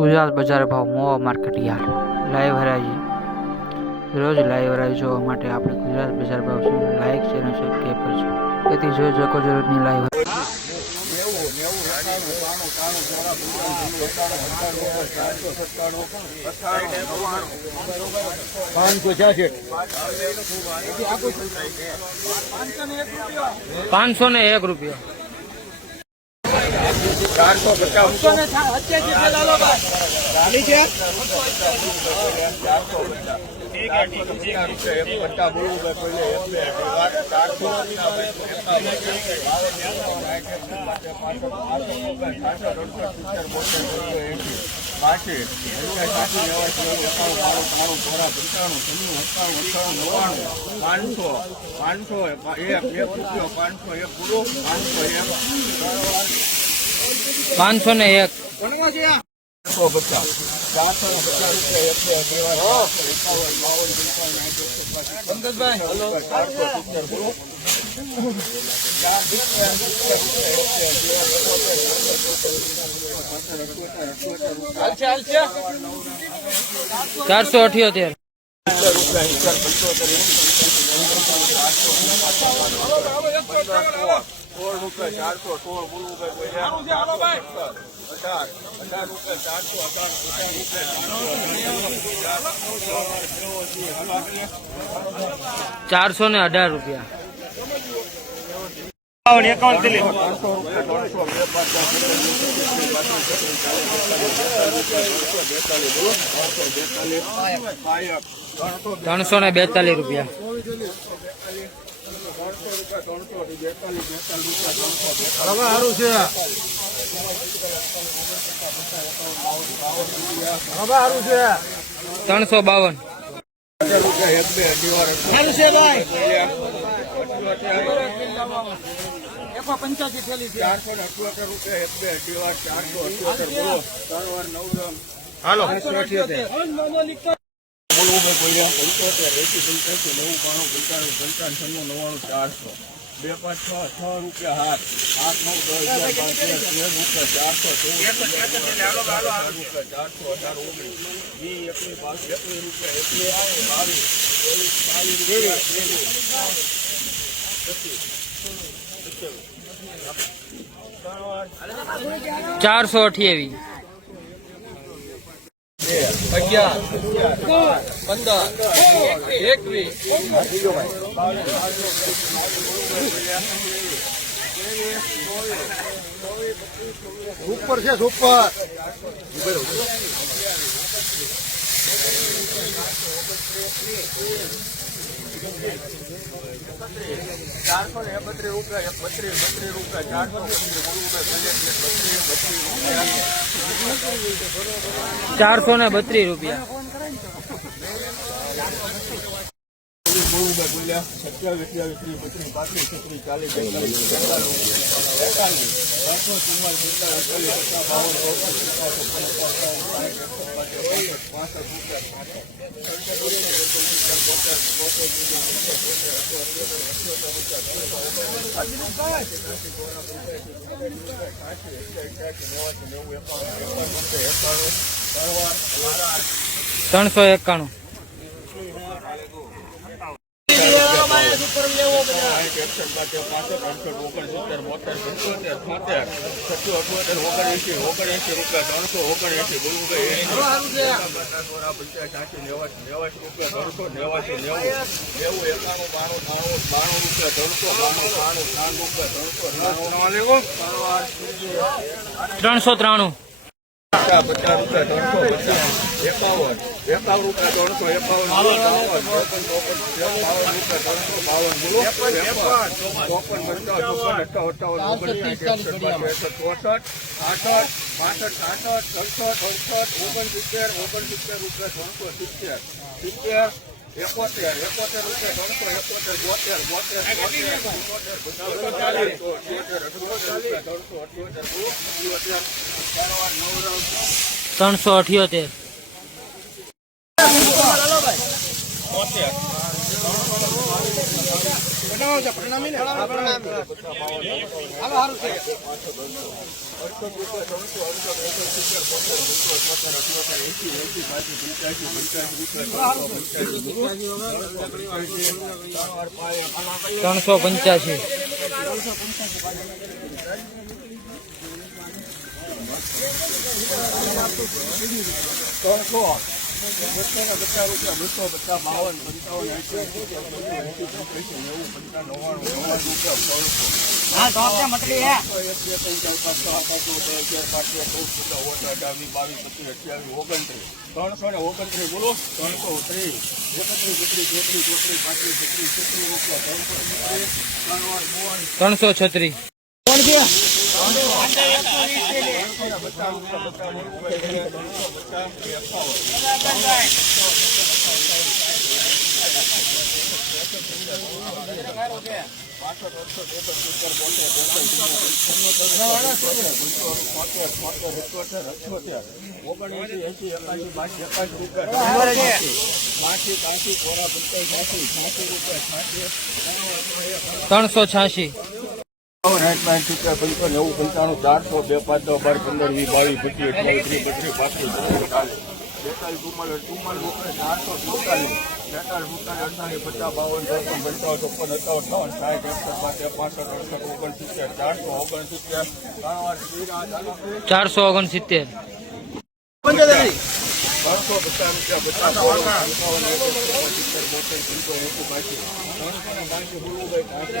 ગુજરાત બજાર ભાવ મોવા market yard live હરાજી. રોજ લાઈવ હરાજી જોવા માટે આપણે ગુજરાત બજાર ભાવ શું લાઈક છે અને સબસ્ક્રાઈબ કરજો. તેથી જોઈ શકો છો રોજની લાઈવ પાંચસો પાંચસો ને એક રૂપિયા. ચારસો પચાસ ચાલી છે પાંચસો પાંચસો એક એક રૂપિયો પાંચસો એક પૂરો પાંચસો એક. પાંચસો ને એક. ચારસો અઠ્યોતેર. સોળ રૂપિયા ચારસો ચારસો ને અઢાર રૂપિયા. ત્રણસો બે પાંચ ત્રણસો ને બેતાલીસ રૂપિયા. ત્રણસો હવે સારું છે હવે સારું થેલી ત્રણસો બાવન રૂપિયા એક બે અઢી વાર સારું છે. ચારસો ને અઠ્યોતેર રૂપિયા એક બે અઢી વાર ચારસો અઠ્યોતેર બોલો. ત્રણ વાર નવ રમ હાલો. બોલવું મેં બોલ્યા. પંચોતેર એસી પંચ્યાસી નેવું બાણું પંચાણું પંચાવન છન્નું નવ્વાણું ચારસો. બે પાંચ છ છ રૂપિયા હાથ. આઠ નવ દસ હજાર બાર તેર રૂપિયા ચારસો ચૌદ રૂપિયા ચારસો અઢાર ઓગણીસ. વીસ એકવીસ બાવીસ એકવીસ રૂપિયા એકવીસ બાવીસ ચોવીસ બાવીસ રૂપિયા ચારસો અઠ્યાવી અગિયાર પંદર એકવીસ. ઉપર છે સુપર ચારસો ને બત્રીસ રૂપિયા. એક બત્રીસ બત્રીસ રૂપિયા ચારસો બત્રીસ બત્રીસ બત્રીસ રૂપિયા ચારસો ને બત્રીસ રૂપિયા બોલુભાઈ બોલ્યા સત્યાવીસ અઠ્યાવીસ ત્રીસ બત્રીસ પાંત્રીસ છત્રીસ ચાલીસ બેતાલીસ બેતાલીસ ત્રણસો ચુમ્માલીસ છપ્પન સત્તાવન સાઠ રૂપિયા ત્રણસો એકસઠ ઓગણસિત્તેર બોતેર પંચોતેર છોતેર છસો અઠ્યોતેર ઓગણએંસી ઓગણએંસી રૂપિયા ત્રણસો ઓગણએંસી બોલુભાઈ પંચાયત નેવાસી નેવાસી રૂપિયા ત્રણસો નેવાસી નેવું નેવું એકાણું બાણું બાણું બાણું રૂપિયા ત્રણસો બાણું બાણું ત્રણ રૂપિયા ત્રણસો ત્રણસો ત્રાણું પચાસ પચાસ રૂપિયા ત્રણસો પચાસ. એકાવન. એકાવન રૂપિયા ત્રણસો એકાવન બાવન ચોપન બાવન રૂપિયા ત્રણસો બાવન બોલો ચોપન ચોપન પંચાવન ચોપન અઠાવન અઠાવન ઓગણસાઠ એકસઠ બાસઠ ચોસઠ આઠઠ પાસઠ સાઠ સડસઠ અડસઠ ઓગણસિત્તેર ઓગણસિત્તેર રૂપિયા ત્રણસો સિત્તેર. સિત્તેર એકોતેર એકોતેર રૂપિયા ત્રણસો એકોતેર બોતેર બોતેર ત્રણસો અઠ્યોતેર ત્રણસો અઠ્યોતેર. ત્રણસો પંચ્યાસી. ત્રણસો પંચ્યાસી ત્રણસો પંચ્યાસી ત્રણસો બસો ને પચાસ રૂપિયા બસો પચાસ બાવન પંચાવન એંસી એંસી એંસી પંચ્યાસી નેવું પંચાવન નવ્વાણું નવ્વાણું રૂપિયા ત્રણસો હા તો આપણે મતલી હે. એક બે ત્રણ ચાર પાંચ છ સાત આઠ નવ દસ અગિયાર બાર તેર ચૌદ પંદર ઓગણ અઢાર બાવીસ પચીસ અઠ્યાવીસ ઓગણત્રીસ ત્રણસો ને ઓગણત્રીસ બોલો ત્રણસો ત્રીસ એકત્રીસ બત્રીસ તેત્રીસ ચોત્રીસ પાંત્રીસ છત્રીસ. છત્રીસ રૂપિયા ત્રણસો ત્રીસ ત્રણ વાર બોવન ત્રણસો ઓગણએંસી એંસી એકાસી બાસી એકાસી રૂપિયા ત્રણસો છ્યાસી. સાઠ પાંચ સિત્તેર પંચો નેવું પંચાણું ચારસો બે પાંચ દસ બાર પંદર વીસ બાવીસ પચીસ અઠ્યાવીસ ત્રીસ બત્રીસ પાંત્રીસ બેતાલીસ ચુમ્માલીસ ચુમ્માલીસ રૂપિયા ચારસો સુડતાલીસ. બેતાલીસ રૂપિયા અડતાલીસ પચાસ બાવન ચોપન પંચાવન ચોપન અઠાવન અઠાવન સાઠ એકસઠ બાસઠ પાસઠ અડસઠ ઓગણસિત્તેર ચારસો ઓગણસિત્તેર. ચારસો ઓગણસિત્તેર. ત્રણસો પચાસ રૂપિયા પચાસ ત્રણસો બાસી ગુરુભાઈ પાંચસો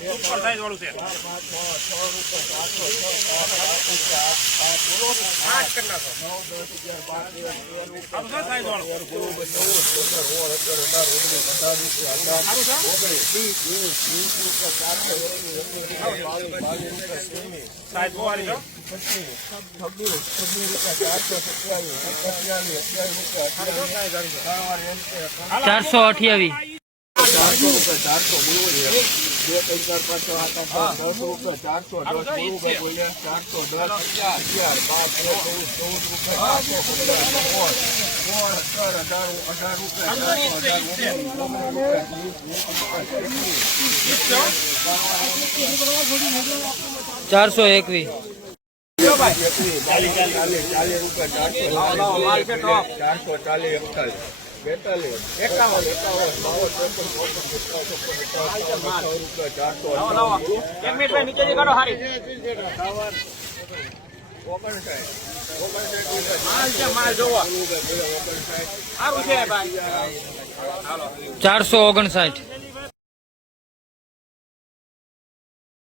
ત્રણસો સત્તાણું ચારસો અઠ્યાવીસ. ચારસો રૂપિયા ચારસો બોલવું છે બે ત્રણ ચાર પાંચ છ સાત આઠ નવ, દસ રૂપિયા ચારસો દસ બોલવું ભાઈ બોલ્યા ચારસો દસ અગિયાર બાર તેર ચૌદ ચૌદ રૂપિયા ચારસો પંદર સોળ સોળ અઢાર અઢાર અઢાર રૂપિયા ચારસો અઢાર ઓગણીસ ઓગણીસ રૂપિયા ત્રીસ વીસ ચારસો એકવીસ એકવીસ ચાલીસ ચાલીસ ચાલીસ રૂપિયા ચારસો ચારસો ચાલીસ એકતાલીસ બેતાલીસ એકાવન એકાવન બાવન ત્રેપન ચોપન રૂપિયા ચારસો ઓગણસાઠ.